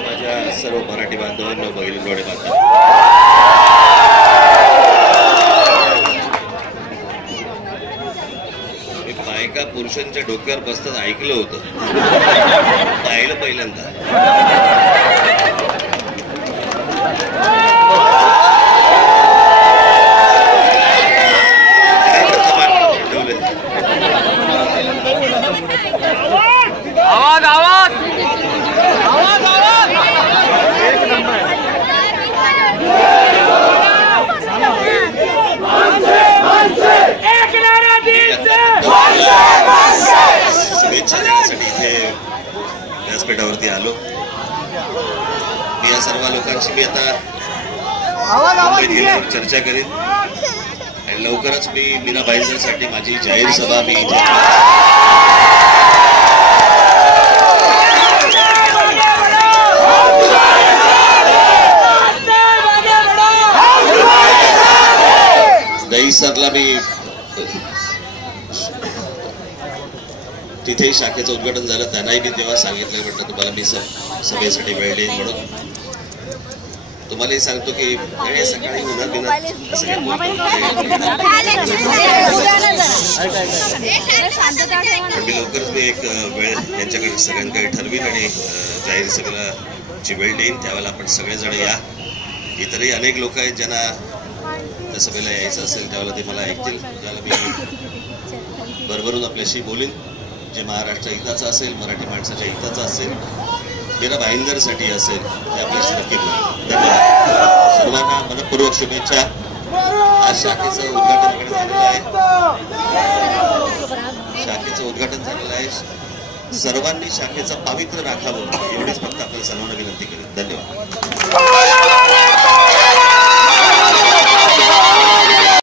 माझ्या सर्व मराठी बांधवांना बैलगाडी बांधव मी बायका पुरुषांच्या डोक्यावर बसतात ऐकलं होतं पाहिलं पहिल्यांदा आवाज आवाज आवाज आवाज शुभेच्छा देण्यासाठी इथे व्यासपीठावरती आलो. मी या सर्व लोकांशी मी आता चर्चा करीन आणि लवकरच मी मीरा भाईंदरसाठी माझी जाहीर सभा मी दहीसरला मी तिथेही शाखेचं उद्घाटन झालं. त्यांनाही मी तेव्हा सांगितलं म्हटलं तुम्हाला मी सभेसाठी वेळ देईन म्हणून. तुम्हालाही सांगतो की सकाळी उन्हात मी लवकरच मी एक वेळ यांच्याकडे सगळ्यांकडे ठरवीन आणि जाहीर सभेला जी वेळ देईन त्यावेळेला आपण सगळेजण या. इतरही अनेक लोक आहेत ज्यांना त्या सभेला यायचं असेल त्यावेळेला ते मला ऐकतील. त्याला मी भरभरून आपल्याशी बोलीन. जे महाराष्ट्र हिताचं असेल मराठी माणसाच्या हिताचं असेल मीरा भाईंदरसाठी असेल ते आपल्याशी नक्की बोलेल. धन्यवाद. सर्वांना मनपूर्वक शुभेच्छा. आज शाखेचं उद्घाटन झालेलं आहे. शाखेचं उद्घाटन झालेलं आहे. सर्वांनी शाखेचं पावित्र्य राखावं एवढीच फक्त आपल्याला सर्वांना विनंती करेन. धन्यवाद.